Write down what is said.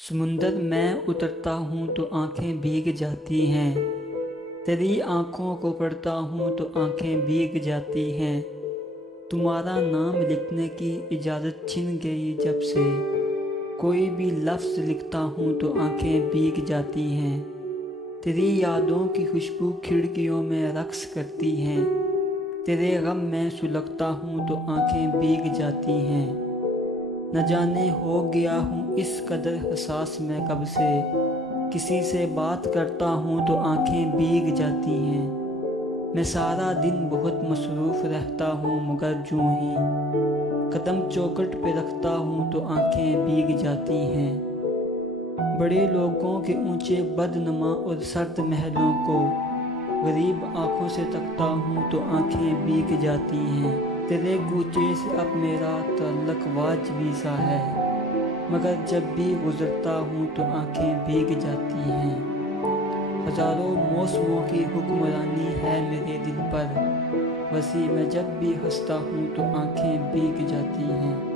समुंदर में उतरता हूँ तो आंखें भीग जाती हैं। तेरी आंखों को पढ़ता हूँ तो आंखें भीग जाती हैं। तुम्हारा नाम लिखने की इजाज़त छिन गई जब से। कोई भी लफ्ज़ लिखता हूँ तो आंखें भीग जाती हैं। तेरी यादों की खुशबू खिड़कियों में रक्स करती हैं। तेरे गम में सुलगता हूँ तो आंखें भीग जाती हैं। न जाने हो गया हूँ इस कदर हसास मैं कब से। किसी से बात करता हूँ तो आंखें भीग जाती हैं। मैं सारा दिन बहुत मसरूफ़ रहता हूँ मगर यूं ही कदम चौखट पे रखता हूँ तो आंखें भीग जाती हैं। बड़े लोगों के ऊंचे बदनमा और सर्द महलों को गरीब आंखों से तकता हूँ तो आंखें भीग जाती हैं। तेरे गूंचे से अब मेरा ताल्लुक वाजिबी सा है, मगर जब भी गुजरता हूँ तो आंखें भीग जाती हैं। हजारों मौसमों की हुक्मरानी है मेरे दिल पर, वसी मैं जब भी हंसता हूँ तो आंखें भीग जाती हैं।